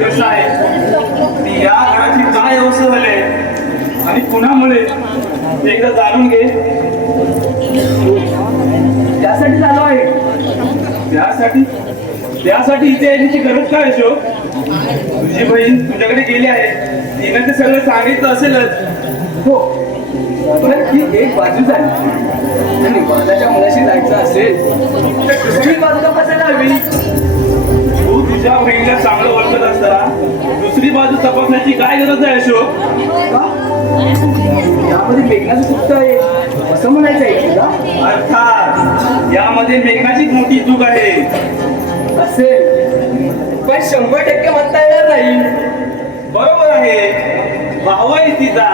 कसं आहे या घराची काय अवस्था झाली आणि कुणामुळे एकदा जाणून घे. त्यासाठी झालो आहे. त्यासाठी इथे येण्याची गरज काय अशोक? तुझी बहीण तुझ्याकडे गेली आहे, तिने ते सगळं सांगितलं असेलच. हो, पण ती एक बाजू झाली आणि माझ्या मुलाशी जायचं असेल तर दुसरी बाजू तपासायला हवी. तू तुझ्या बहिणीला चांगलं ओळखत असताना दुसरी बाजू तपासण्याची काय गरज आहे अशोक? यामध्ये मेघनाचं चूक आहे असं म्हणायचं आहे तुला? अर्थात यामध्ये मेघनाचीच मोठी चूक आहे. असेल, पण 100% म्हणता येणार नाही. बरोबर आहे, भाऊ आहे तिचा.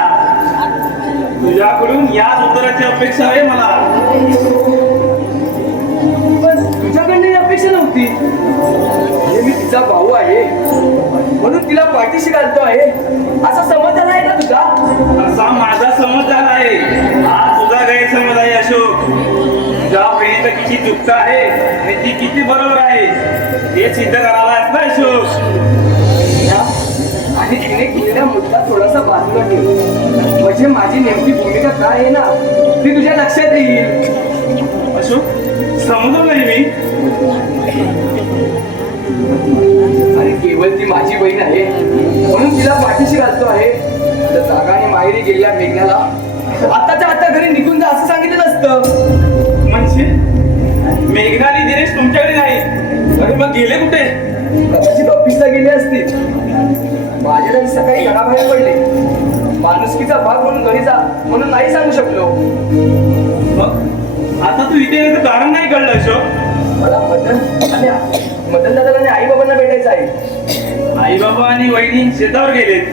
तुझ्याकडून याच उत्तराची अपेक्षा आहे मला. पण तुझ्याकडनं ही अपेक्षा नव्हती. मी तिचा भाऊ आहे म्हणून तिला पाठीशी घालतो आहे असा समज आला आहे का तुझा? असा माझा समज झाला आहे. हा तुझा गैरसमज आहे अशोक. तुझ्या बहिणीचं किती चुकतं आहे आणि ती किती बरोबर आहे हे सिद्ध करायला आहेस ना अशोक. आणि तिने केलेला मुद्दा थोडासा बाजूला ठेव, म्हणजे माझी नेमकी भूमिका काय आहे ना ती तुझ्या लक्षात येईल. अशोक, समजलो नाही मी. आणि केवळ ती माझी बहीण आहे म्हणून तिला पाठीशी घालतो आहे. तर जागाने माहेरी गेलेल्या मेघनाला आताच्या आता घरी निघून जा असं सांगितलं नसतं. म्हणजे मेघना आणि दिनेश तुमच्याकडे नाही? अरे मग गेले कुठे? कदाचित ऑफिसला गेले असतील. माझ्या सकाळी घराबाहेर पडले. माणुसकीचा भाग म्हणून घरी जा म्हणून नाही सांगू शकलो. मग आता तू इथे येण्याचं कारण नाही कळलं अशोक? मला मदन दादाला आणि आई बाबांना भेटायचं आहे. आई बाबा आणि वहिनी शेतावर गेलेत.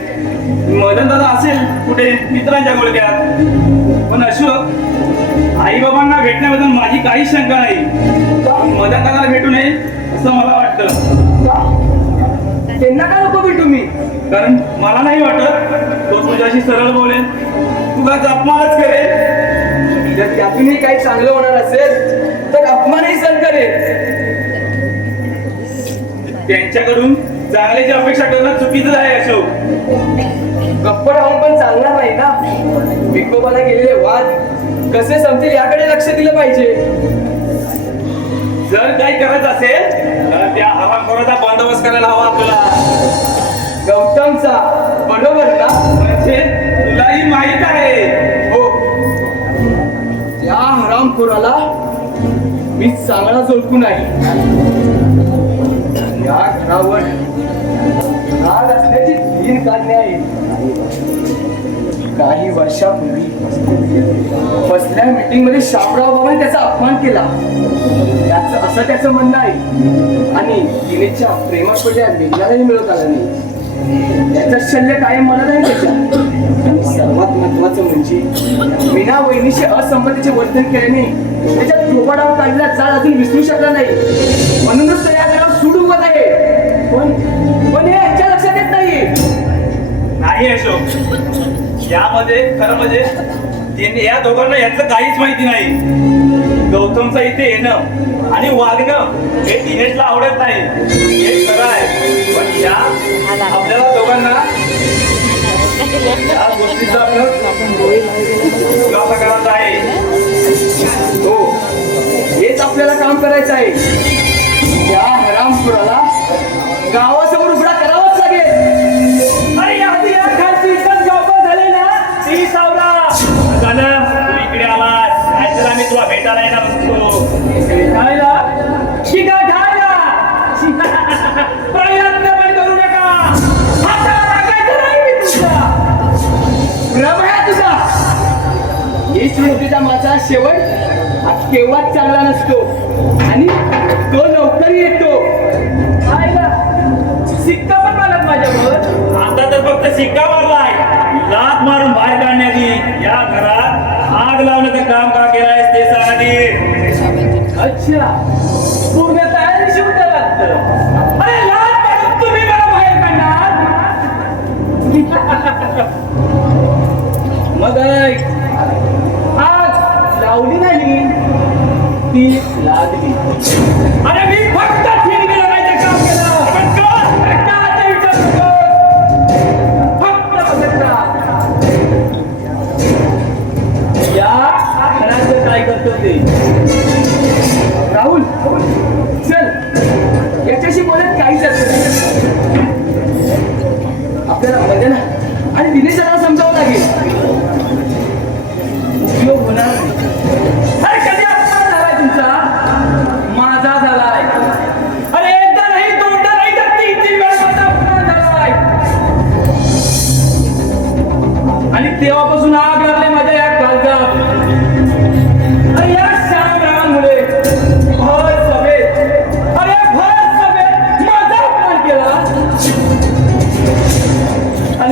मदन दादा असेल कुठे मित्रांच्या गोळक्यात. पण अशोक, आई बाबांना भेटण्याबद्दल माझी काही शंका नाही. मदन दादाला भेटू नये असं मला वाटतं. त्यांना का नको भेटू मी? कारण मला नाही वाटत तो तुझ्याशी सरळ बोलेल, तुला अपमानच करेल. जर त्यातूनही काही चांगलं होणार असेल तर अपमानही सहन करेल. त्यांच्याकडून चांगल्याची अपेक्षा करणं चुकीचं आहे अशोक. गप्प राहून पण चालणार नाही ना. विकोबाला गेलेले वाद कसे संपतील याकडे लक्ष दिलं पाहिजे. जर काही करायचं असेल तर त्या हवाखोराचा बंदोबस्त करायला हवा तुला. गौतमचा बरोबर ना? म्हणजे तुलाही माहित आहे. हो, त्या हरामखोराला मी चांगला जोडकून आहे. या घरावर राग असल्याची 3 कारणे आहेत. काही वर्षापूर्वी बसल्या मीटिंग मध्ये शामराव बाबांनी त्याचा अपमान केला असं त्याचं म्हणणं आहे. आणि दिनेशच्या प्रेमात पडल्या मेघनालाही मिळत आला नाही. त्याचा शल्य कायम मला नाही त्याच्या. आणि सर्वात महत्वाचं म्हणजे मीना वहिनीशी असंमतीचे वर्तन केल्याने त्याच्या थोपाडावर काढलेला जाळ अजून विसरू शकला नाही. म्हणूनच तो या घरावर सूड उगत आहे. पण हे यांच्या लक्षात येत नाही अशोक. यामध्ये खरं म्हणजे या दोघांना याचं काहीच माहिती नाही. गौतमचं इथे येणं आणि वागणं हे दिनेशला आवडत नाही हे खरं आहे. पण या आपल्याला दोघांना या गोष्टीचा खुलासा करायचा आहे. हो, हेच आपल्याला काम करायचं आहे. त्या हरामखोराला गावासमोर उघडा करावाच लागेल. अरे या खालची इज्जत गावभर झाली ना ती सावरा झालं. तू इकडे आलास नाहीतर आम्ही तुला भेटायला येणार असतो. भेटायला की गाठायला प्रयत्न पण करू नका. आता लागायचं नाही मी तुझा. भ्रम आहे तुझा. हीच वृत्तीचा माझा शेवट हा केव्हाच चांगला नसतो आणि तो लवकर येतो. सिक्का पण मारत माझ्यावर. आता तर फक्त सिक्का मारलाय. लात मारून बाहेर काढण्याची या घरात आग लावण्याचं काम का केलंयस ते सांग आधी. अच्छा, पूर्ण तयारी शिवता लागतं. अरे लात मारून तुम्ही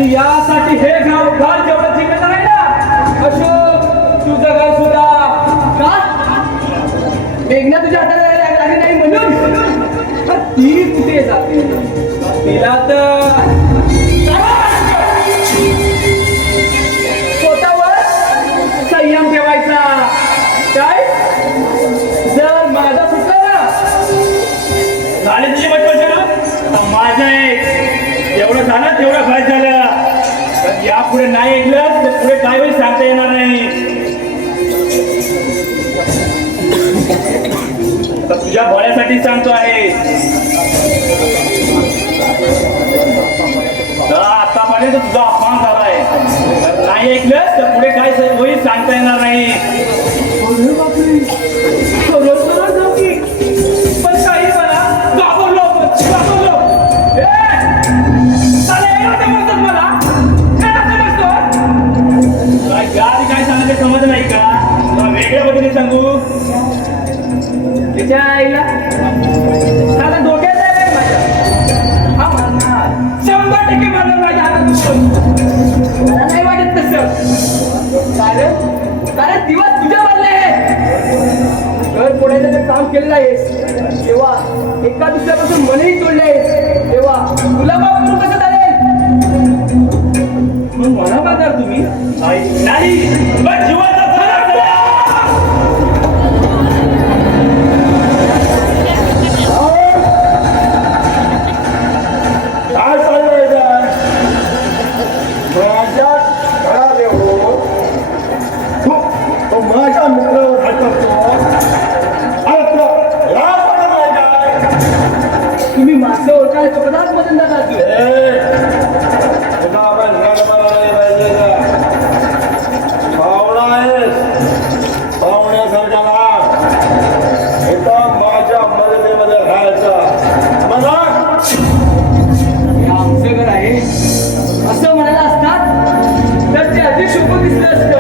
आणि यासाठी हे गाव घर जेवढं जिंकत आहे ना, अशोक तुझं घर सुद्धा का मेघना तुझ्या हाताला आली नाही म्हणून तर ती कुठे जाते तिला तर स्वतःवर संयम ठेवायचा काय जर माझा सुटला ना झाले तुझी बचपन सुरू माझं एक एवढं झालं तेवढं फायदा झालं पण यापुढे नाही ऐकलं तर पुढे काय होईल सांगता येणार नाही तर तुझ्या भल्यासाठी सांगतो आहे आतापर्यंत तुझा अपमान झालाय तर नाही ऐकलं तर पुढे काय होईल सांगता येणार नाही अरे बापरे सरळ सरळ जाऊ की पण काही म्हणा घाबरलो घाबरलो काय सांगायचं समज नाही का तुला वेगळ्या पद्धतीने सांगू त्याच्या आईला आता डोक्यात आहे माझ्या हा म्हणणार 100% म्हणणार माझ्या हातात मला नाही वाटत तसं कारण दिवस तुझ्या बदले घर फोडायचं ते काम केलेलं आहेस तेव्हा एका दुसऱ्यापासून मनही तोडले आहेस तेव्हा तुला माफ करून कसं चालेल मग म्हणा बाजार तुम्ही नाही मग जीवाचा फरक झाला. काय चाललंय काय माझ्या घरात येऊ तो माझ्या मित्रावर हात करतो अरे तुला राग वाटत नाही काय तुम्ही मागचं ओळखायला चोकदाच मदत जातात पाहुणा आहेस पाहुण्यासारख्याला इथं माझ्या मदतीमध्ये राहायचं मला हे आमचं घर आहे असं म्हणायला असतात तर ते अधिक सोपं दिसलं असतं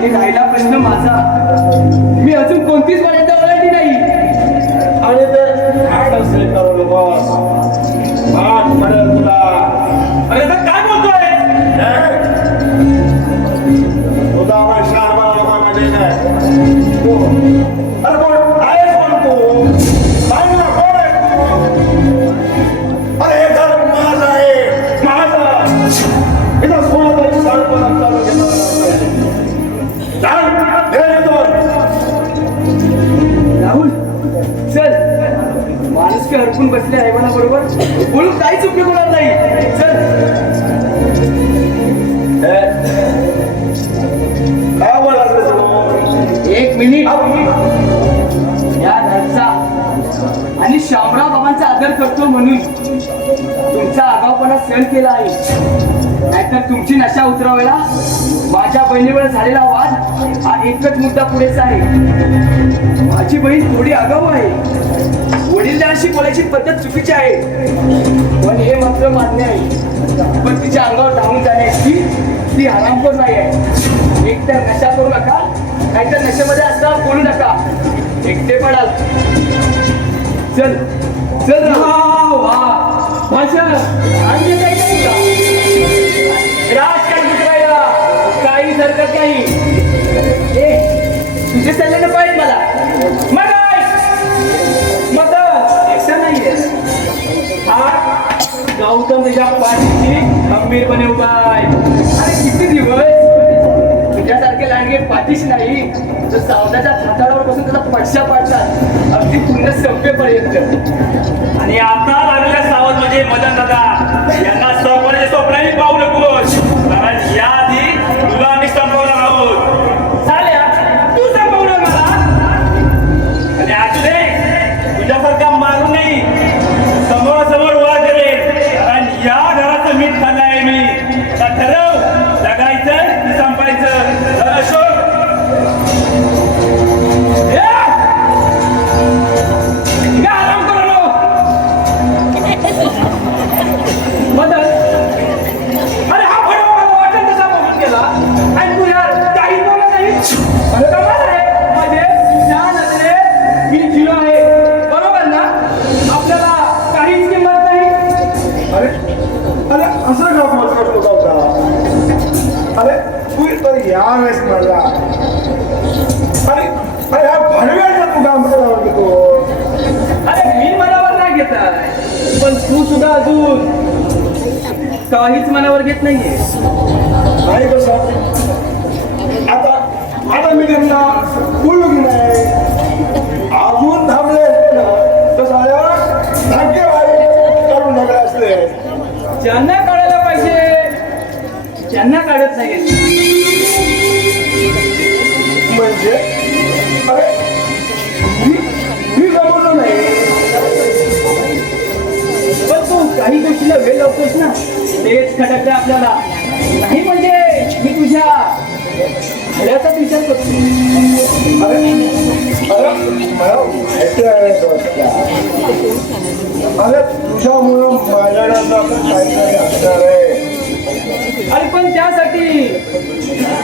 हे राहिला प्रश्न माझा मी अजून कोणतीच मर्यादा ओलांडली नाही आणि ते आठ स्वीकारवलं बॉस आठ म्हणेल तुला अरे आता काय बोलतोय तुझा आवाज शहामा म्हणजे काय तू अरे कोण आहेस कोण तू सांग ना कोण आहे तू अरे हे घर माझं आहे माझं इथं कोणातरी सांगतो चालू घेतलं सांग हे इथून राहुल चल माणूस के हरपून बसले बरोबर बोलून काहीच उपयोग होणार नाही चल काय बोलायचं तू एक मिनिट या घरचा आणि शामराव बाबांचा आदर करतो म्हणून तुमचा आगाऊपणा सहन केला आहे नाहीतर तुमची नशा उतरवायला माझ्या बहिणीवर झालेला वाद हा एकच मुद्दा पुरेसा आहे माझी बहीण थोडी आगाऊ आहे वडीलदाराशी बोलायची पद्धत चुकीची आहे पण हे मात्र मान्य आहे पण तिच्या अंगावर धावून जाण्याची ती हरामखोर नाही आहे एकतर नशा करू नका नाहीतर नशेमध्ये असताना बोलू नका एकटे पडाल चल चल भाषा आणखी काही नाही का राजकारण करायला काही हरकत नाही तुझे सल्ले नको आहेत मला मग एकटा नाहीये हा गौतम तुझ्या पाठीशी खंबीरपणे उभा आहे अरे किती दिवस तुझ्यासारखे लांडगे पाठीशी नाही तर सावधाच्या हाताळावर बसून त्याचा पडशा पाडतात अगदी पूर्ण संपेपर्यंत आणि आता लागलेला सावध म्हणजे मदन दादा यांना संपवण्याचे स्वप्नही पाहू नकोस कारण याआधी तुला आम्ही संपवणार आहोत झाल्या तू संपवणार मला आणि असू दे तुझ्यासारखा मारून नाही समोरासमोर उभा करेल कारण या घराचं मीठ खाल्लं आहे मी आता ठरव जगायचं की संपायचं अशोक आराम करू मदन अरे हा फडवा मला वाटेल तसा बघून गेला आणि तू यार काही बोलला नाही अरे कमाल आहे म्हणजे तुझ्या नजरेत मी झिरो आहे बरोबर ना आपल्याला काहीच किंमत नाही अरे अरे असं का यावेळेस मला अरे अरे ह्या भडव्याचं तू काम करावं तो अरे मी मनावर नाही घेत आहे, पण तू सुद्धा अजून काहीच मनावर घेत नाहीये. नाही कसं आता आता मी त्यांना बोललो की नाही अजून थांबले तर साऱ्या भाग्यवाई करून नगळे असले ज्यांना काढायला पाहिजे ज्यांना काढत नाही. म्हणजे अरे मी जमवलो नाही पण तू काही गोष्टीला वेळ लावतोस ना, तेच खटकते आपल्याला. नाही म्हणजे मी तुझ्या भल्याचाच विचार करतो. अरे अरे मला माहिती आहे दोस्ता. अरे तुझ्यामुळं माझ्याकडे काहीतरी असणार आहे. अरे पण त्यासाठी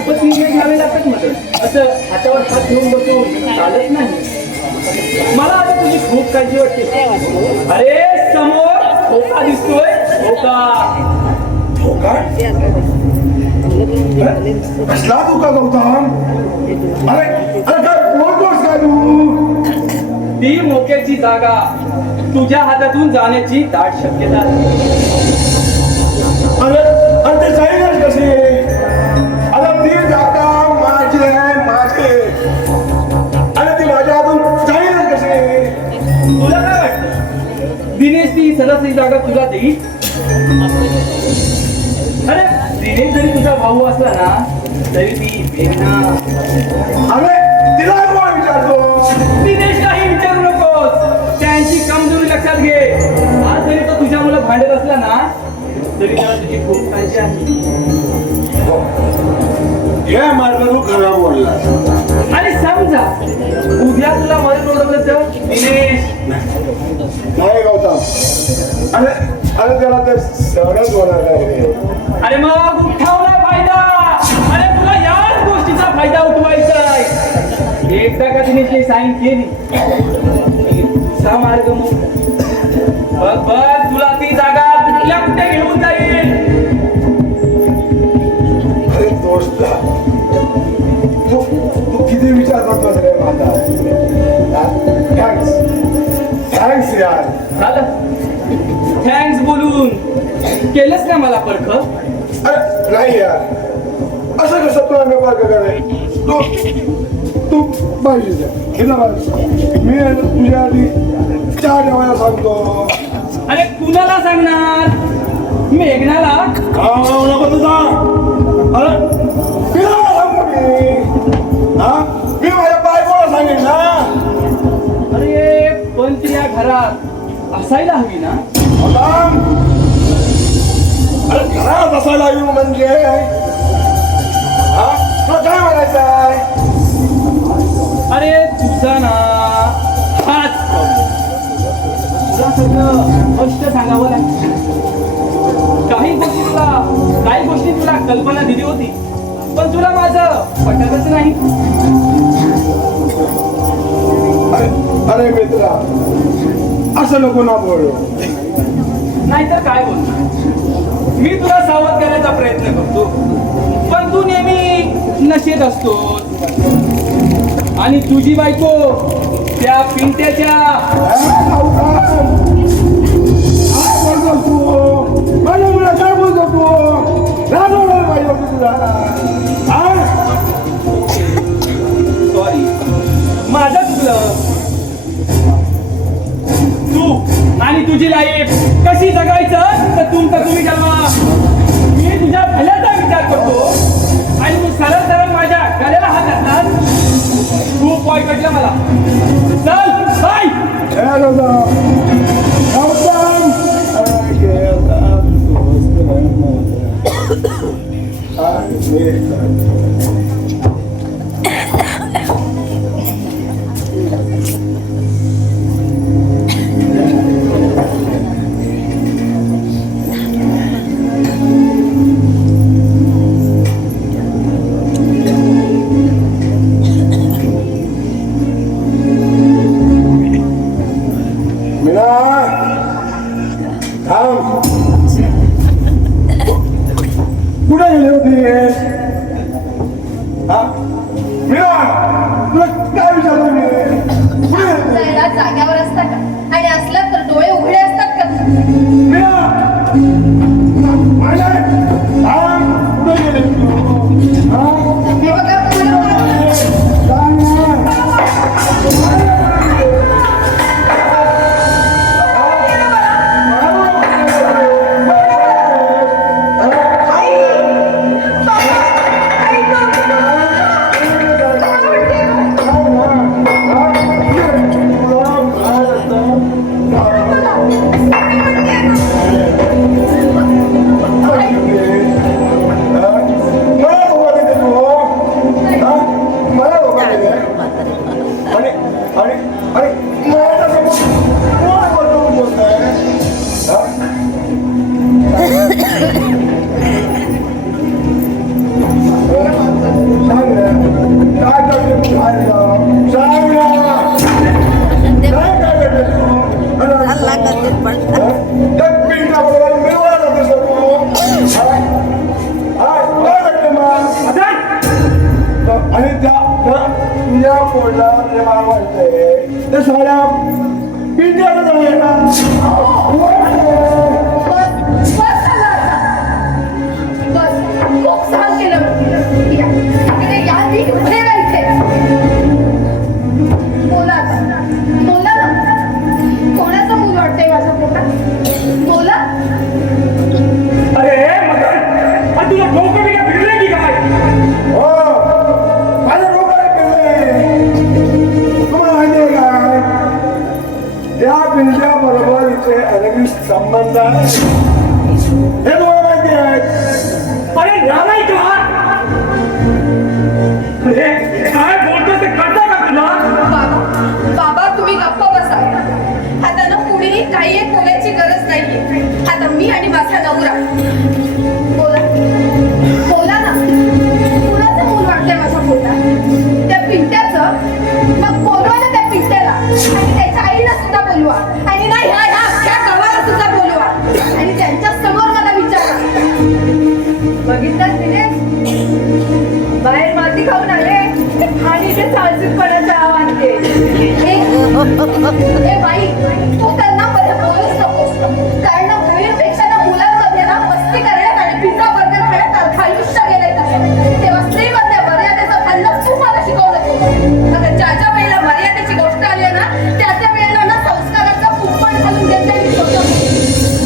पण निर्णय घ्यावे लागतात मदत. असं हातावर हात घेऊन बसून चालत नाही. मला आता तुझी खूप काळजी वाटते. अरे समोर धोका दिसतोय, धोका. धोका? कसला धोका गौतम? अरे अरे काय बोलतोस काय तू? ती मोक्याची जागा तुझ्या हातातून जाण्याची दाट शक्यता आहे. अरे अरे ते जाईलच कशी? अरे ती जागा माझी आहे माझी. अरे ती माझ्या हातून जाईलच कशी? तुला काय वाटतं दिनेश ती सदाची जागा तुला देईल? अरे दिनेश जरी तुझा भाऊ असला ना तरी ती मेघना. अरे तिला कोण विचारतो? दिनेश काही विचारू नकोस. त्यांची कमजोरी लक्षात घे. आज जरी तो तुझ्या मुलं भांडत असला ना तरी त्याला तुझी खूप काळजी आहे. हे मार्ग तू खरा बोलला. आणि समजा उद्या तुला मदत ओढवलं तर दिनेश. नाही गौतम. अरे अरे त्याला ते सगळंच होणार आहे. अरे मग उठावला फायदा. अरे तुला याच गोष्टीचा फायदा उठवायचा आहे. एकदा का दिनेशने साईन केली दुसरा मार्ग मग बघ बघ तुला ती जागा कुठल्या कुठे घेऊन जाईल. अरे दोस्त तू तू किती विचार करतोस रे माझा? थँक्स थँक्स यार. झालं थँक्स बोलून केलंच ना मला परख. अरे नाही यार असं कसं तुला मी पार्क करे? तू तू पाहिजे जा. हे ना मी तुझ्या आधी चहा ठेवायला सांगतो. अरे कुणाला सांगणार? मेघनाला? नको तुझा. अरे तिला सांगतो मी. हा मी माझ्या बायकोला सांगेन ना. अरे पण ती या घरात असायला हवी ना. अरे घरात असायला येऊ म्हणजे हा तुला काय म्हणायचं आहे? अरे तुझा ना हाच तुला सगळं स्पष्ट सांगावं लागतं. काही गोष्टी तुला कल्पना दिली होती पण तुला माझं पटतच नाही. अरे अरे मित्रा असं नको ना बोलू. नाहीतर काय बोलतो. मी तुला सावध करण्याचा प्रयत्न करतो पण तू नेहमी नशेत असतो. आणि तुझी बायको त्या पिंट्याच्या काय बोलतो तू? माझ्या मुला काय बोलतो तू? राजवणार पाहिजे तुला. सॉरी माझं चुकलं. तू आणि तुझी लाईफ कशी जगायचं तर तुम्ही ठरवा. मी तुझ्या भल्याचा विचार करतो आणि तू सरळ सरळ माझ्या गळ्याला हात घातलास. खूप वाईट वाटलं मला. चल बाय. कुठे गेले होते? ते साड्या पिंजाला जायला बस झालं आता. बस खूप सहन केलं मी. इकडे या मी उभे राहायचे. बोला आता. बोला ना. कोणाचं मूल वाटतंय माझ्या पोटात? बोला. अरे मदन, अरे तुला डोकं बिकं फिरलंय की काय? हो माझ्या डोक्याला पिंजरे तुम्हाला माहिती आहे काय त्या पिंजऱ्या बरोबर इथे अरविंद संबंध आहे. हे तुम्हाला माहिती आहे. अरे झालाय का? अरे काय बोलतोय ते कळतंय का तुला? बाबा तुम्ही गप्प बसा. आता ना कुणीही काही एक बोलायची गरज नाहीये. आता मी आणि माझा नवरा. बोला. बोला ना. कुणाचं मूल वाटतंय माझ्या पोटात? त्या पिंट्याचं? मग बोलवा ना त्या पिंट्याला आणि त्याच्या आईला सुद्धा बोलवा आणि नाही ह्या अख्ख्या गावाला सुद्धा बोलवा आणि त्यांच्या समोर मला विचारा. बघितलं दिनेश? बाहेर माती खाऊन आले आणि ते साहजिकपणाचा आवाज दे. ए बाई, तू त्यांना मध्ये बोलूच नकोस. कारण ना मुलींपेक्षा ना मुलांमध्ये ना मस्ती करण्यात आणि पिझ्झा बर्गर खाण्यात अख्खं आयुष्य गेलंय तसं. तेव्हा स्त्रीमध्ये मर्यादेचं खाल्लं तू मला शिकवलं तू. आता ज्या वेळेला मर्यादेची गोष्ट आली आहे ना त्या वेळेला ना संस्काराचा कुंपण घालून देते मी स्वतः.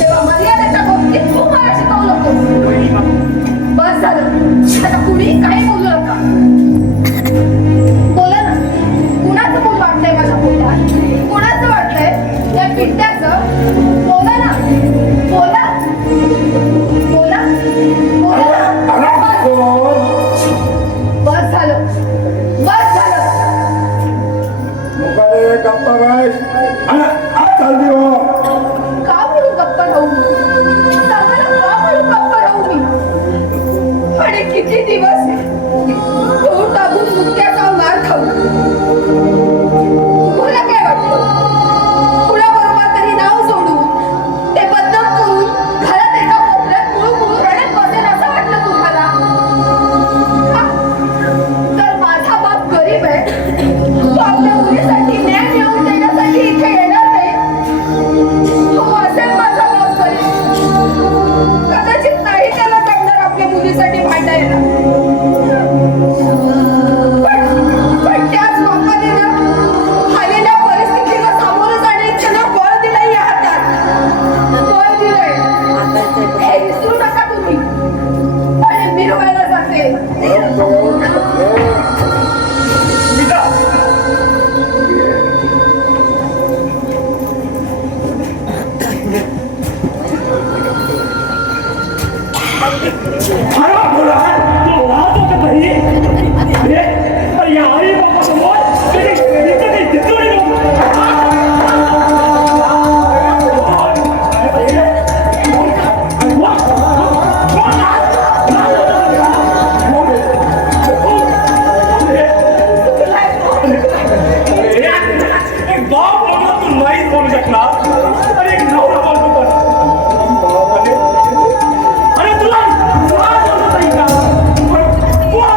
तेव्हा मर्यादेच्या गोष्टी तू मला शिकवलं तू. बस झालं. आता कुणी काही बोलू नका. बोला ना. कुणाचं मूल वाटतंय माझ्या पोटात? कुणाचं वाटतंय? या पिंट्याचं? बोला ना. बोला. बोला. बोला. बस झालं. बस झालं. लोकांना गप्पा काय आज चालली हो. का म्हणून गप्प राहू मी? सांगा ना, का म्हणून गप्प राहू मी? आणि किती दिवस तोंड दाबून मुक्याचा मार खाऊ? मला काय वाटतं? कुणाबरोबर तरी नाव जोडून ते बदनाम करून घरात एका कोपऱ्यात मुळू रडत बसेल असं वाटलं तुम्हाला? का? तर माझा बाप गरीब आहे. तो आपल्या मुलीसाठी न्याय मिळवून देण्यासाठी इथे येणार नाही. तो असेल माझा बाप गरीब. कदाचित नाही त्याला जमणार आपल्या मुलीसाठी भांडायला. पण त्याच बापाने ना आलेल्या परिस्थितीला सामोरं जाण्याचं ना बळ दिलंय या हातात. बळ दिलंय. हे विसरू नका तुम्ही. आणि मिरवायला जाते. गीता, अरे बोला, तू वाहत होता घरी? अरे या आई बाबा समोर इथं काही दिसलं नाही एक बाप बोलला तू नाहीच बोलू शकणार. अरे एक नवरा बोलतो पण. अरे तुला बोलत नाही का? बोल.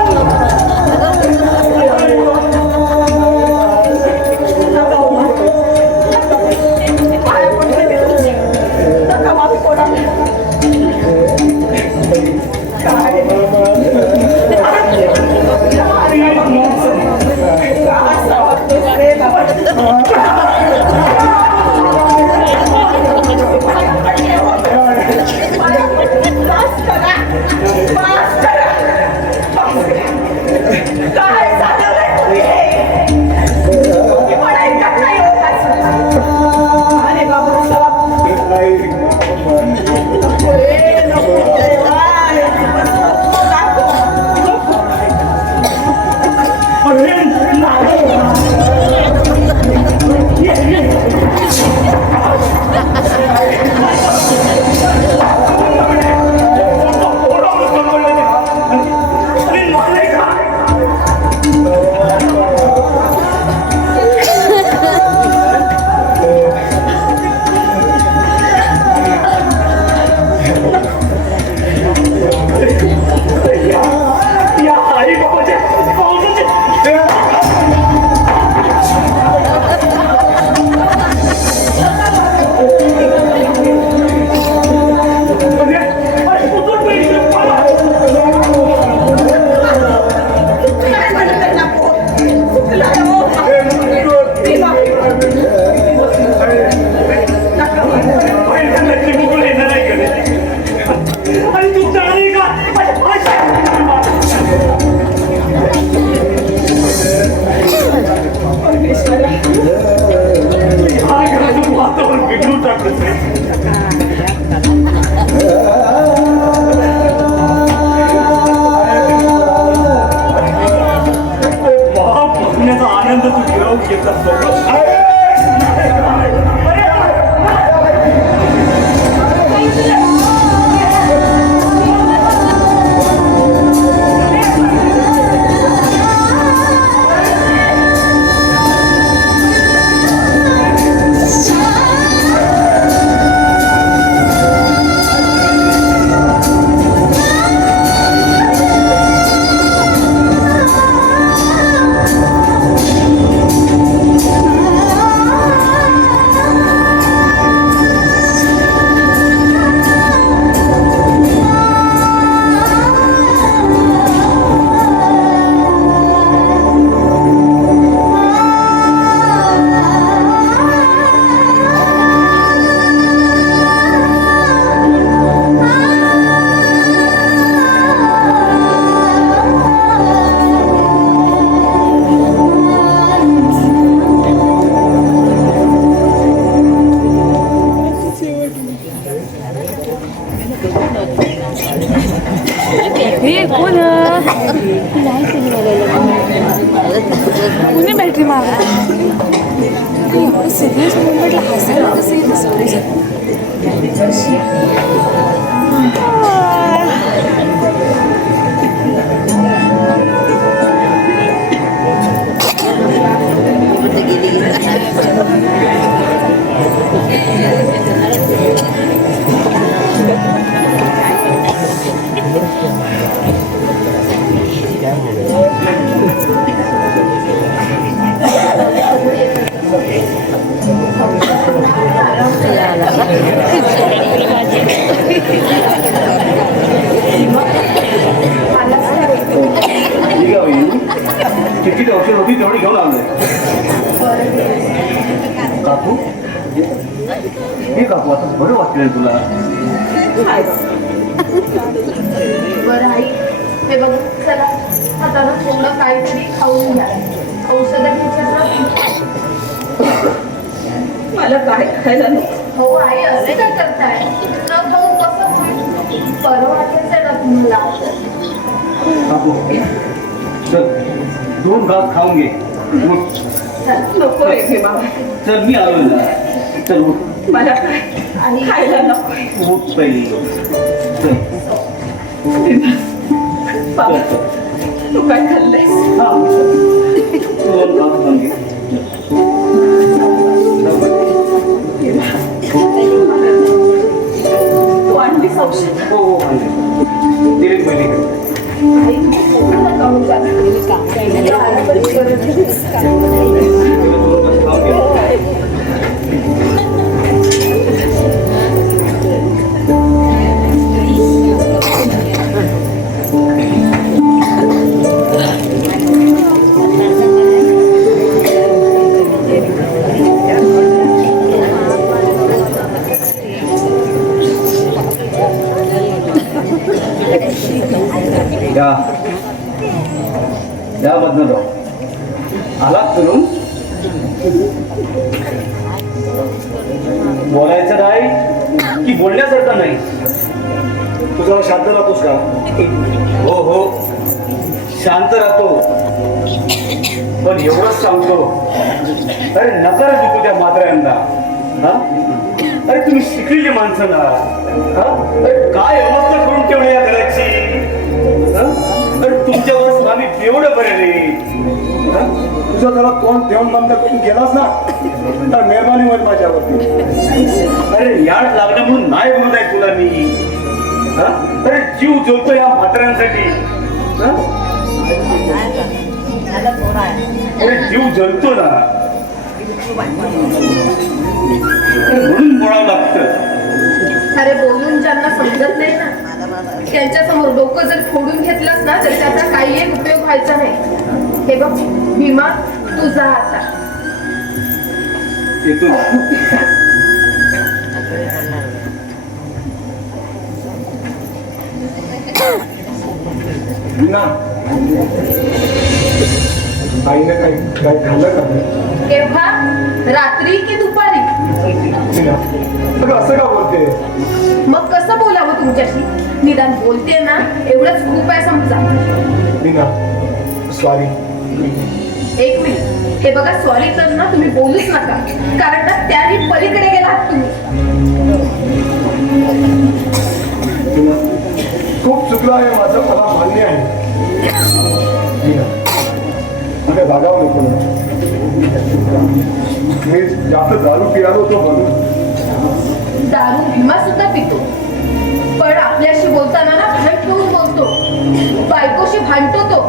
हे कोण कुणी बॅटरी मारा एवढं सिरियस मुवमेंटला हसायला कसं येतं समजत किती औषध होती तेवढी घेऊन आणले काकू हे काकू आता बरं वाटतंय तुला बरं आई हे बघ चला आता ना थोडं काहीतरी खाऊन घ्या औषधं घ्यायच्या ना मला काय खायला नको हो आई असे काय करताय न खाऊन कसं होईल बरं वाटायचं ना तुम्हाला काकू चल 2 घास खाऊन घे उठ. नको रे हे बाबा चल मी आलोय ना चल उठ मला काय आणि खायला नको उठ पहिली चल बाबा तू काय खाल्लंयस हा 2 घास खाऊन घे तू आणलीस औषध हो हो आणले दिलीप पहिली आई तुम्ही खाऊन जा मला पण गरज यामधनं जाऊ आलात करून बोलायचं नाही की बोलण्यासारखं नाही तू जरा शांत राहतोस का हो हो शांत राहतो पण एवढंच सांगतो अरे नकार देतो त्या मात्र्यांना हा अरे तुम्ही शिकलेली माणसं ना हा अरे काय अवस्था करून ठेवली या घराची अरे तुमच्यावर स्वामी एवढं बरं रे तुझं जरा तोंड देऊन बंद करून गेलास ना तर मेहरबानी होईल माझ्यावरती अरे याड लागलं म्हणून नाही बोलत आहे तुला मी हा? अरे जीव जोडतो या म्हाताऱ्यांसाठी हा? अरे जीव जळतो ना म्हणून बोलावं लागतं अरे बोलून ज्यांना समजत नाही ना त्यांच्या समोर डोकं जर फोडून घेतलंस ना तर त्याचा काही एक उपयोग व्हायचा नाही हे बघ भीमा तुझा आता येतो ना आईने काही काय खाल्लं का केव्हा रात्री की दुपारी मीना, अगं असं का बोलते मग कसं बोलावं तुमच्याशी निदान बोलते ना एवढंच खूप आहे समजा मीना सॉरी एक मिनिट हे बघा सॉरी तर ना तुम्ही बोलूच नका कारण ना त्याही पलीकडे गेलात तुम्ही मीना, खूप चुकलं आहे माझं मला मान्य आहे मीना, मला रागावलं नको ना. मी जास्त दारू पियालो होतो म्हणून दारू भीमा सुद्धा पितो पण आपल्याशी बोलताना ना भान ठेवून बोलतो बायकोशी भांडतो तो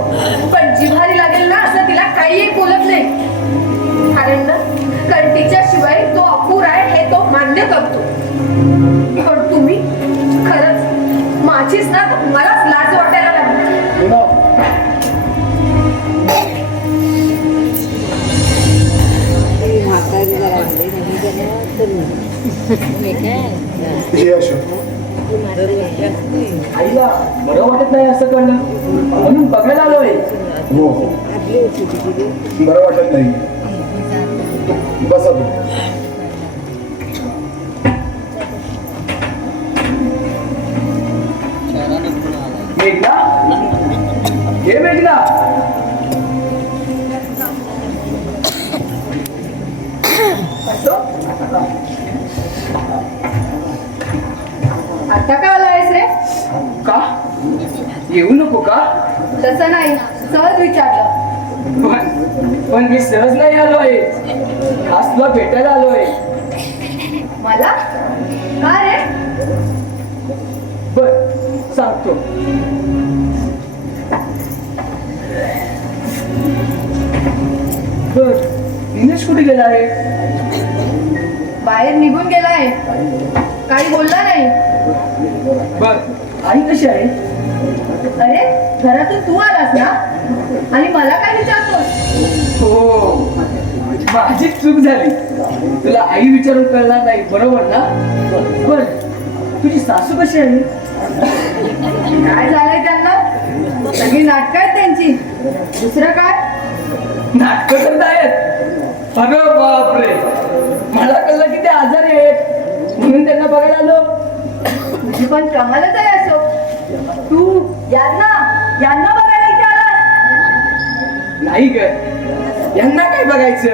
पण जिव्हारी लागेल ना असं तिला काही एक बोलत नाही कारण ना कारण तिच्याशिवाय तो अपुरा आहे हे तो मान्य करतो पण तुम्ही खरंच माझीच ना तर मलाच लाज वाटायला लागली मीना, ये अशोक. आईला बरं वाटत नाही असं करणं म्हणून बघायला आलोय हो हो बरं वाटत नाही बसा तू आता का आलायस रे? का येऊ नको का? तसं नाही, सहज विचारलं. पण मी सहज नाही आलो आहे, खास तुला भेटायला आलो आहे. मला का रे? बर सांगतो. बर दिनेश कुठे गेला आहे? बाहेर निघून गेलाय, काही बोलला नाही. बर आई कशी आहे? अरे घरातून तू आलास ना आणि मला काय विचारतोस? हो माझी चूक झाली, तुला आई विचारून कळणार नाही, बरोबर ना? बर तुझी सासू कशी आहे? काय झालंय त्यांना? सगळी नाटकं आहेत त्यांची, दुसरं काय? नाटकं करत आहेत? अगं बापरे, मला कळलं की ते आजारी आहेत म्हणून त्यांना बघायला आलो. तुझी पण कमालच आहे असो. तू यांना बघायला इथे आलास? नाही ग, यांना काय बघायचं?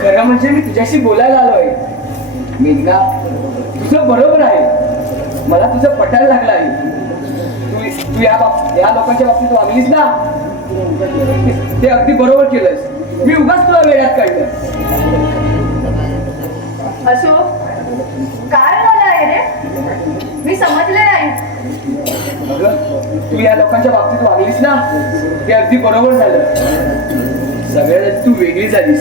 खरं म्हणजे मी तुझ्याशी बोलायला आलोय. मेघना, तुझं बरोबर आहे, मला तुझं पटायला लागलं आहे. तू या लोकांच्या बाबतीत वागलीस ना, ते अगदी बरोबर केलंस. मी उगाच तुला वेळात काढलं. असो, काय झालं आहे रे? मी समजले नाही. अगं, तू या लोकांच्या बाबतीत वागलीस ना, ते अगदी बरोबर झालं. सगळ्यात तू वेगळी झालीस,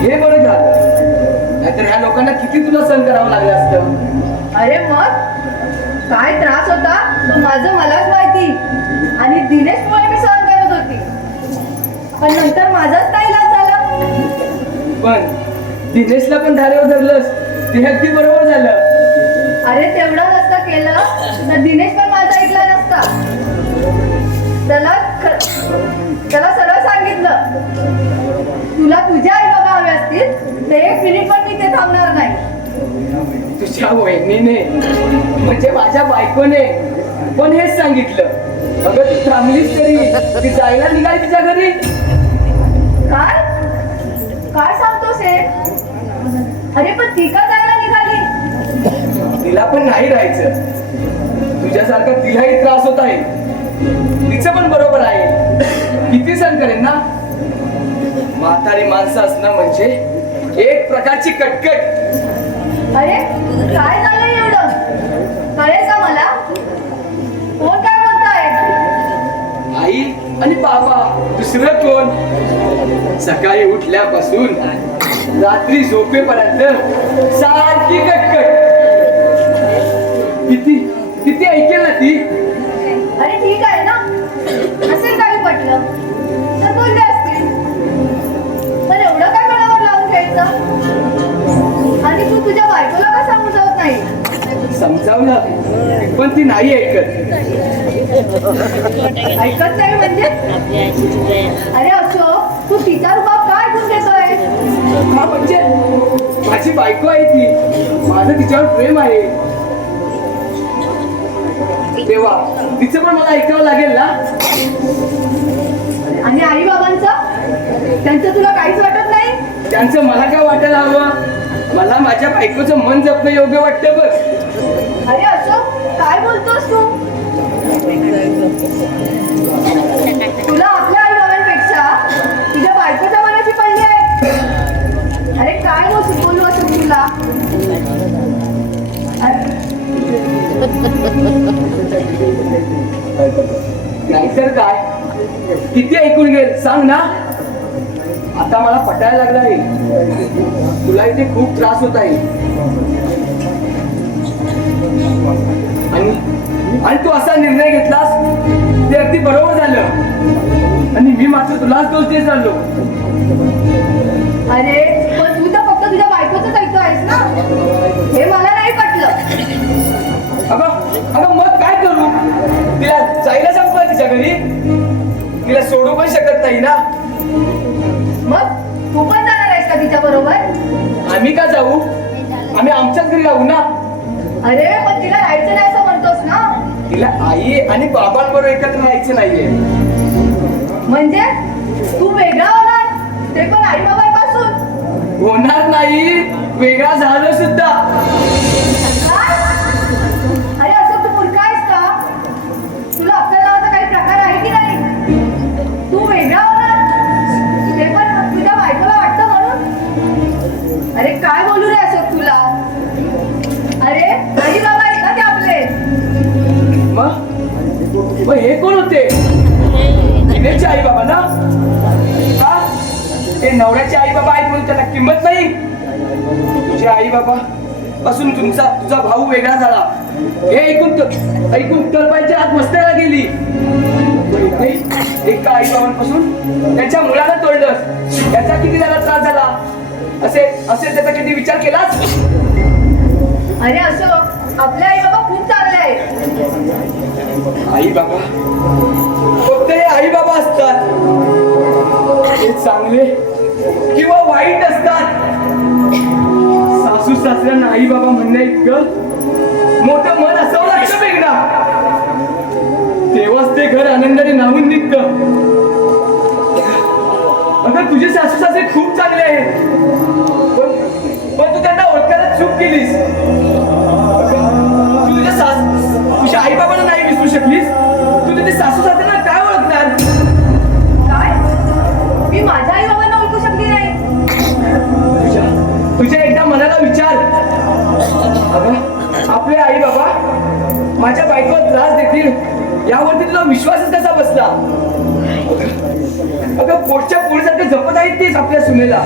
हे बरं झालं. नाहीतर ह्या लोकांना किती तुला सहन करावं लागलं असतं. अरे मग काय त्रास होता तो माझं मलाच माहिती, आणि दिनेशमुळे मी सहन करत होती, पण नंतर माझाच नाही इलाज झाला. पण दिनेशला पण धारेवर धरलंस, ते अगदी बरोबर झालं. अरे तेवढं नसतं केलं तर दिनेश पण माझा ऐकला नसता. त्याला सरळ सांगितलं, तुला तुझ्या आई बाबा हवे असतील तर 1 मिनिट पण मी ते थांबणार नाही. तुझ्या वहिनीने म्हणजे माझ्या बायकोने पण हेच सांगितलं. अगं तू थांबलीस तरी ती जायला निघाली तिच्या घरी. काय काय सांगतोस हे? अरे पण ती का जायला निघाली? तिला पण नाही राहायचं, तुझ्यासारखा तिलाही त्रास होत आहे. तिचं पण बरोबर आहे, किती सहन करेन ना. म्हातारी माणसं असणं म्हणजे एक प्रकारची कटकट. अरे काय झालं एवढं? कळेल का मला? कोण काय बोलताय? आई आणि बाबा, दुसरं कोण? सकाळी उठल्यापासून रात्री झोपेपर्यंत सारखी कटकट. किती किती ऐकेल ना ती. अरे ठीक आहे ना, असेल काही पटलं तर बोलले असतील, पण एवढं काय मनावर लावून घ्यायचं? आणि तू तुझ्या बायकोला का समजावत नाही? समजावलं पण ती नाही ऐकत. ऐकत नाही म्हणजे? अरे अशोक, तू तिचा रुबाब काय ऐकून घेतोय? हा म्हणजे माझी बायको आहे ती, माझं तिच्यावर प्रेम आहे. तेव्हा तिचं पण मला ऐकावं लागेल ना. आणि आई बाबांचं? त्यांचं तुला काहीच वाटत नाही? त्यांचं मला काय वाटायला हवं? मला माझ्या बायकोचं मन जपणं योग्य वाटतं बघ. अरे अशोक, काय बोलतोस तू? तुला आपल्या आई बाबांपेक्षा तुझ्या बायकोच्या मनाची पडली आहे. अरे काय बोलू अशोक तुला? नाहीतर काय, किती ऐकून घेईल सांग ना. आता मला पटायला लागला आहे, तुला इथे खूप त्रास होत आहे. आणि तू असा निर्णय घेतलास ते अगदी बरोबर झालं, आणि मी मात्र तुलाच दोष देत चाललो. अरे पण तू तर फक्त तुझ्या बायकोच ऐकतोयस ना, हे मला नाही पटलं. अगं मग काय करू? तिला जायला सांगतो तिच्या घरी, तिला सोडू पण शकत नाही ना. मग तू पण जाणार आहेस का तिच्या बरोबर? आम्ही का जाऊ? आम्ही आमच्याच घरी राहू ना. अरे पण तिला राहायचं नाही असं म्हणतोस ना? तिला आई आणि बाबांबरोबर एकत्र राहायचं नाहीये. म्हणजे तू वेगळा होणार, ते पण आई बाबांपासून? होणार नाही, वेगळा झालो सुद्धा. काय? आई बाबा ना? का ते नवऱ्याचे आई बाबा आहेत म्हणून त्यांना किंमत नाही? तुझे आई बाबा पासून तुझा भाऊ वेगळा झाला हे ऐकून तलपायच्या आत मस्तकाला गेली. एका आई बाबांपासून त्यांच्या मुलाला तोडलंस, त्याचा किती त्याला त्रास झाला असे त्याचा किती विचार केलाच? अरे अशोक, आपले आई बाबा खूप चांगले आहेत. आई बाबा फक्त हे आई बाबा असतात, ते चांगले किंवा वाईट असतात. सासू सासऱ्यांना आई बाबा म्हणण्या इतकं मोठं मन असावं लागतं वेगळा, तेव्हाच ते घर आनंदाने नाहून निघतं. अगं तुझे सासू सासरे खूप चांगले आहेत, पण तू त्यांना ओळखायला चूक केलीस. तू तुझ्या आई बाबांना नाही विसरू शकलीस, तू तुझे सासू सासऱ्यांना काय ओळखणार? काय? मी माझ्या आई बाबांना ओळखू शकली नाही? तुझ्या एकदा मनाला विचार. अगं आपले आई बाबा माझ्या बायकोला त्रास देतील यावरती तुझा विश्वासच कसा बसला? अगं पोटच्या पोळीसारखं जपत आहेत तेच आपल्या सुनेला.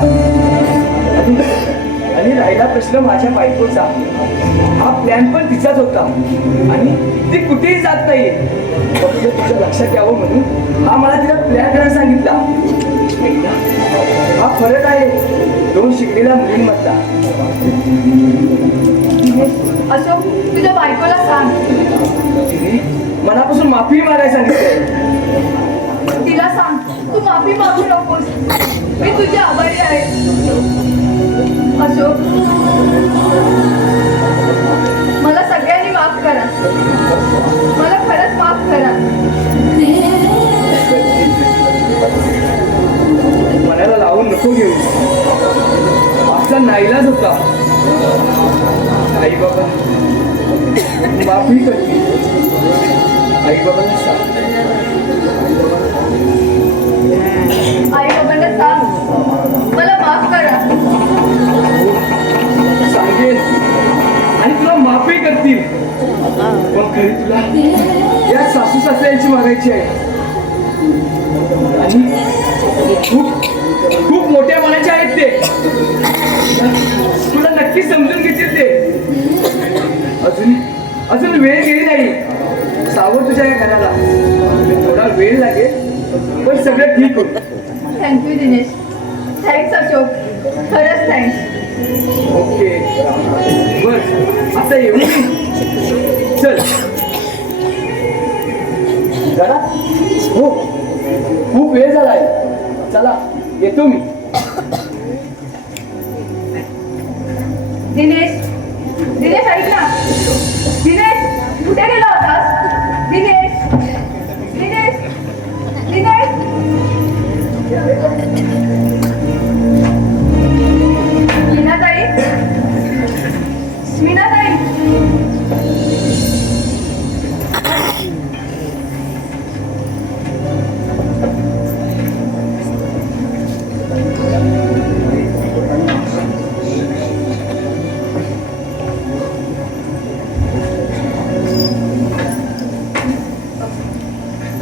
आणि राहिला प्रश्न माझ्या बायकोचा, हा प्लॅन पण तिचाच होता आणि ती कुठेही जात नाहीये. फक्त तुझ्या लक्षात यावं म्हणून हा मला तिला प्लॅन करायला सांगितला. हा फरक आहे दोन शिकलेल्या मुलींमधला. अशोक, तुझ्या बायकोला सांग, तिने मनापासून माफी मागायला सांगितलं. तिला सांग तू माफी मागू नकोस, मी तुझी आभारी आहे. अशोक, मला सगळ्यांनी माफ करा, मला खरंच माफ करा. मनाला लावून नको घेऊ, आपला नाईलाज होता. आई बाबा माफी करते, आई बाबांना सांग. आई बाबांना सांग मला माफ करा. सांगेल आणि तुला माफी करतील, पण खरी तुला या सासू सासऱ्यांची मागायची आहे. आणि खूप मोठ्या मनाचे आहेत ते, तुला नक्की समजून घेतील ते. अजून वेळ गेली नाही, सावध तुझ्या या घराला. थोडा वेळ लागेल पण सगळं ठीक होईल. थँक्यू दिनेश, थँक्स अशोक, खरंच थँक्स. ओके बस आता येऊ. चल जरा हो, खूप वेळ झालाय, चला येतो मी. दिनेश, दिनेश ऐक ना. दिनेश, कुठे गेला होतास? दिनेश, दिनेश, दिनेश. मीनाताई, मीनाताई.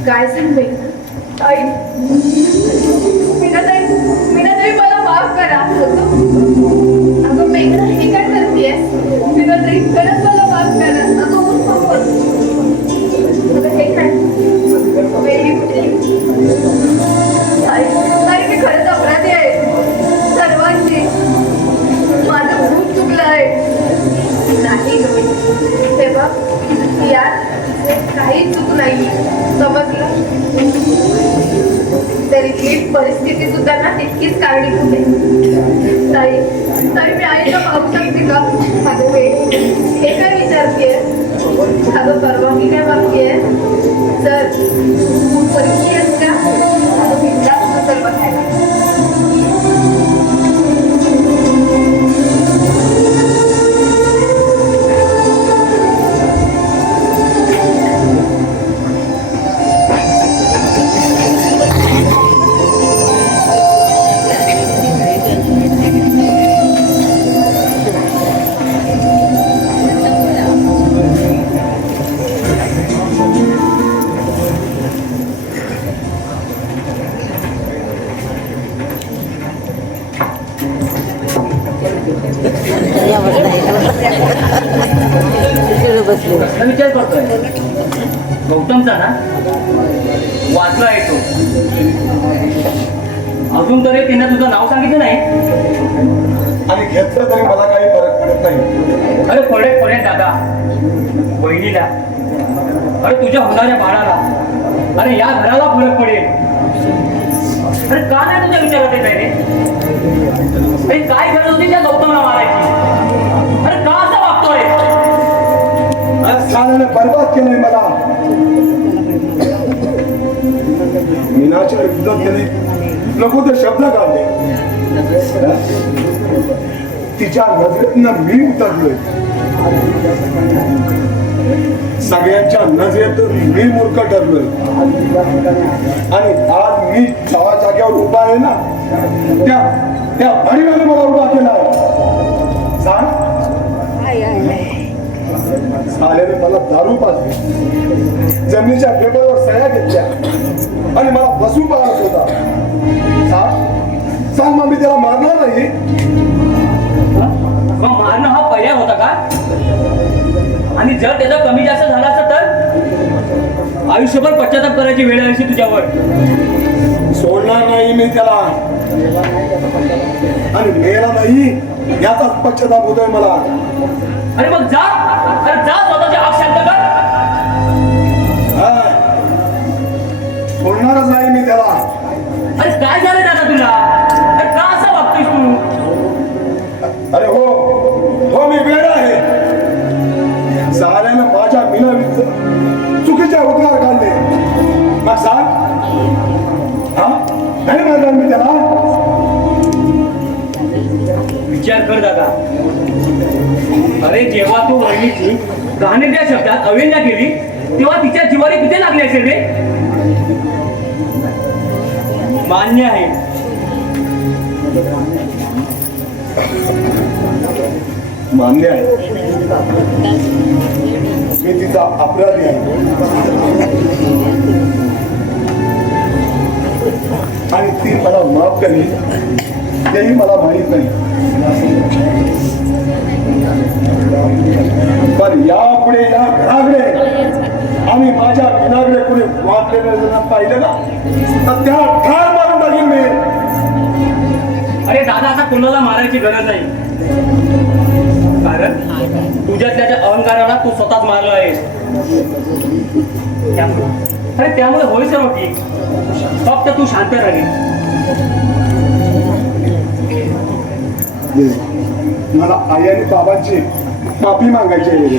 काय सांगते आई? मीनाताई, मीनाताई मला माफ करा. अगं मेघना, हे काय करतेस? मीनाताई, खरंच मला माफ करा. अगं हे काय वेळी कुठली? ताई, मी खरंच अपराधी आहे सर्वांची. माझं खूप चुकलं आहे. नाही हे बघ, यात काही चूक नाही, समजलं? तरी परिस्थिती सुद्धा ना तितकीच कारणीभूत आहे. ताई, मी आईला पाहू शकते का? अगं हे काय विचारतेय? अगं परवानगी काय मागतेय? सर परीक्षी आहेस का? अगं बिनधास्त सर बघायला. त्याचा विचार करतोय. गौतमचा ना वाचला येतो. अजून तरी तिने तुझं नाव सांगितलं नाही. आणि घेतलं तरी मला काही फरक पडत नाही. अरे पडेल दादा. वहिनीला, अरे तुझ्या होणाऱ्या बाळाला, अरे या घराला फरक पडेल. अरे का नाही तुझ्या विचारात येत आहे रे? अरे काय गरज होती त्या गौतमला मारायची? अरे का असं वागतोय? साल्याने बरबाद केलंय मला. मीनाच्या विरोधात गेले, नको ते शब्द काढले. तिच्या नजरेतनं मी उतरलोय. सगळ्यांच्या नजरेत मी मूर्ख ठरलोय. आणि आज मी ज्या जागेवर उभा आहे ना, त्या भडीवाने मला उभा केलाय. सांग, साल्याने मला दारू पाजली, जमिनीच्या पेपरवर सह्या घेतल्या आणि मला बसून पाहत होता. सांग मग मी त्याला मारणार नाही? मग मारणं हा पर्याय होता का? आणि जर त्याचा कमी जास्त झाला असतं तर आयुष्यभर पश्चाताप करायची वेळ आली तुझ्यावर. सोडणार नाही मी त्याला. आणि मेला नाही याचाच पश्चाताप होतोय मला. अरे मग जा, अरे जा स्वतःची आग शांत कर. सोडणारच नाही मी त्याला. अरे काय झालं दादा तुला? अरे का असं वागतोयस तू? अरे हो मी वेळ आहे. साऱ्यानं माझ्या मिनावीचं चुकीच्या उद्गार काढले. मग सांग, नाही मारणार मी त्याला. विचार कर दादा. अरे जेव्हा तू वहिनीची घाणेरड्या शब्दात अवहेलना केली तेव्हा तिच्या जिवारी किती लागले असेल रे? मान्य आहे. मान्य आहे, मी तिचा अपराधी आहे. आणि ती मला माफ करेल तेही मला माहित नाही. पण यापुढे या घराकडे आणि माझ्या विनाकडे कुणी वाटलेलं पाहिलं ना, तर त्या ठार मारून टाकेल मी. अरे दादा, आता कोणाला मारायची गरज नाही. कारण तुझ्या त्याच्या अहंकाराला तू स्वतःच मारला आहेस. अरे त्यामुळे होय सर्व ठीक. फक्त तू शांत राहील. मला आई आणि बाबांची माफी मागायची आहे.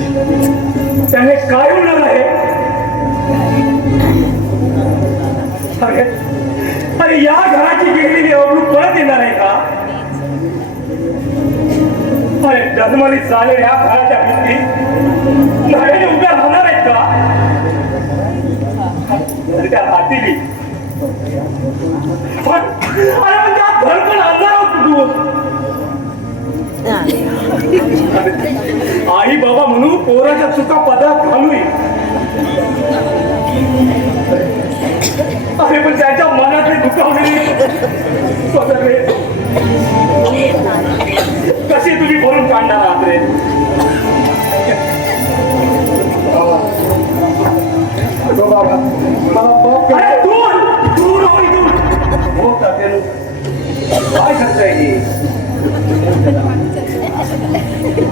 त्याने काय होणार आहे? अरे या घराची गेलेली अवलूक परत येणार आहे का? अरे जन्मली चालेल या घराच्या भिंती झाडेने उभ्या राहणार आहेत का? अरे त्या हातीली अरे त्या घरपण आणणार होत तू. आई बाबा म्हणून पोराच्या चुका पदरात घालूय. अरे पण त्याच्या मनातले दुखावलेले कशी तुम्ही भरून काढणार आहात रे? बाबा मला माफ कर. अरे दूर हो इथून. हो तात्यानो, काय करताय हे?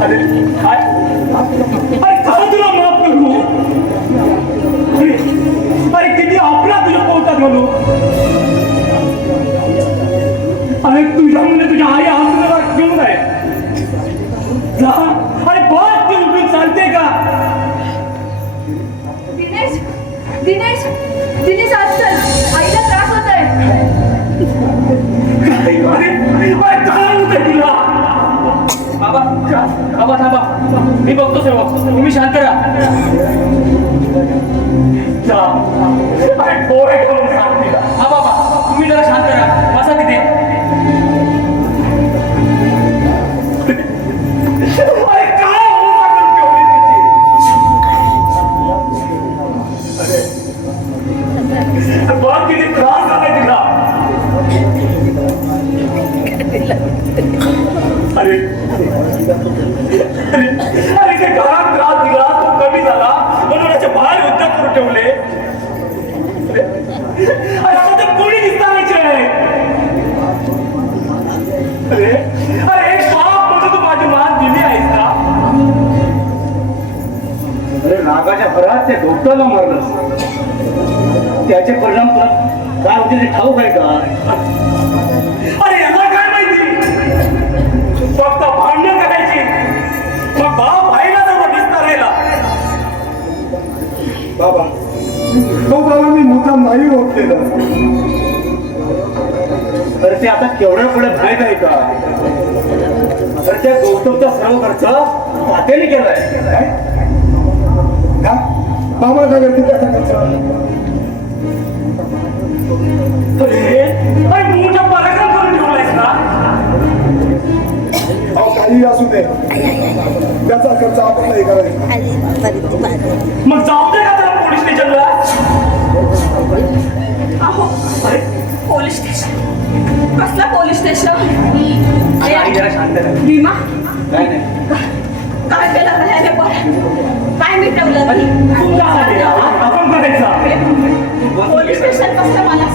अरे काय? अरे काय तुला माफ करू? अरे किती आपला तुझ्या पोटात म्हणू. अरे तुझ्या मुले तुझ्या आई आंदोलनात घेऊन आहे. अरे बस ती उठून चालते का? दिनेश आज चल, आईला त्रास होत आहे. अरे काय होतंय तुला? बाबा थांबा, मी बघतो सर्व. तुम्ही शांत राहा. अरे पोहे करून सांग तिला. हा बाबा, तुम्ही जरा शांत राहा. बसा तिथे. अरे काय अवस्था करून ठेवली तिची? बघ किती त्रास झालाय तिला. अरे ते घरात त्रास दिला तो कमी झाला मनोराचे बाहेर उद्योग करून ठेवले. अरे आता तर कोणी विस्तारायचे आहे. अरे एक बाप म्हणजे तू माझी मान दिली आहेस का? अरे रागाच्या भरात त्या डोक्याला मारलं. त्याचे परिणाम तुला काय होते ते ठाऊक आहे का? अरे यांना काय माहिती? फक्त भांडण करायची. मग बाप आईला जवळ विस्तारायला. बाबा हो बाबा मी मुद्दाम नाही होत केलं. तर ते आता केवढ्या पुढे माहीत आहे का? तर त्या गौतमचा सर्व खर्च तात्याने केलाय. का बाबा काय करते त्याचा खर्च? अरे मोठा पराक्रम करून ठेवलायस ना. अहो काही असू दे त्याचा खर्च आपण नाही करायचा. मग जाऊ दे का त्याला पोलीस स्टेशनला. अहो अरे पोलीस स्टेशन कसला पोलीस स्टेशन? आई जरा शांत राहा. भीमा काय नाही. काय केलं ह्याने पण? काय मिटवलं अरे तू का आली? आपण करायचा. पोलीस स्टेशन कसलं मला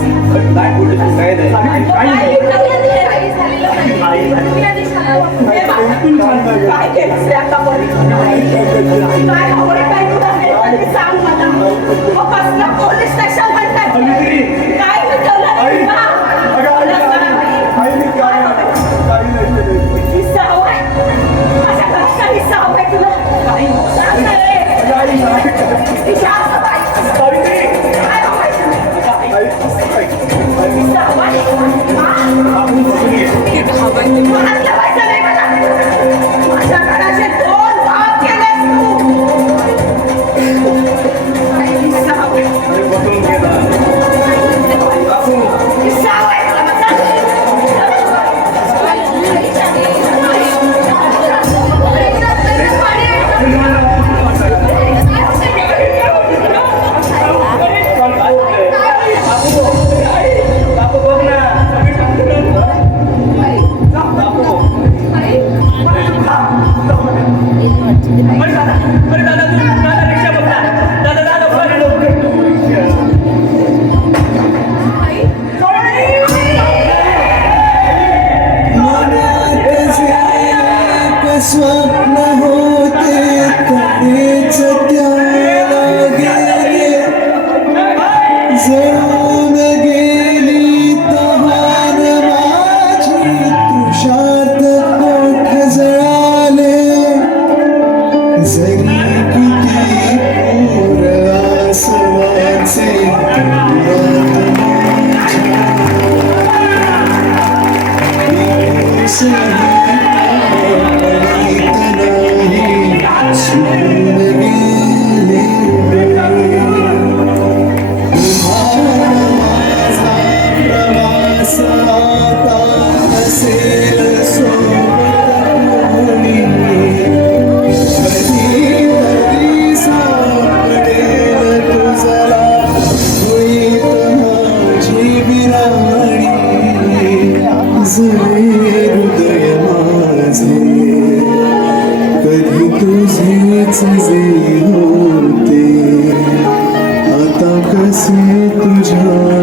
काय बोलतो तू? काय नाही. काय मिटवलं ते? काही झालेलं नाही. आई तुम्ही आधी सांगा. हे बघ, काय केलं रे आतापर्यंत? काय खबर काय तुला हे? सांग मला. मग कसलं पोलीस स्टेशन म्हणतात? अभित्री. काय मिटवलं रे भीमा? मला सांग. आई मी काय काही नाही केलं. ही सवय माझ्या घरचा ही सवय तुला सांग ना रे. काही नाही केलं. ही जास्त बाई. अभित्री. काय हवंय? आई, आई, ही सवय. आपण बसून घे. मला व्हायचं नाही मला. माझ्या घराचे 2 भाग केलेस तू. ही सवय. अरे बसून घे ना. ही सवय तुला बापू बघ ना. अरे दादा तू दादा रिक्षा बघ ना. दादा दादा बघ ना लवकर तू रिक्षा. स्वप्न होते कधीच त्याला गेले जळून गेली तहान माझी तृषार्त कोठ जळाले जरी किती पूर आसवाचे हृदय माझे कधी तुझेच जे होते आता कसे तुझ्या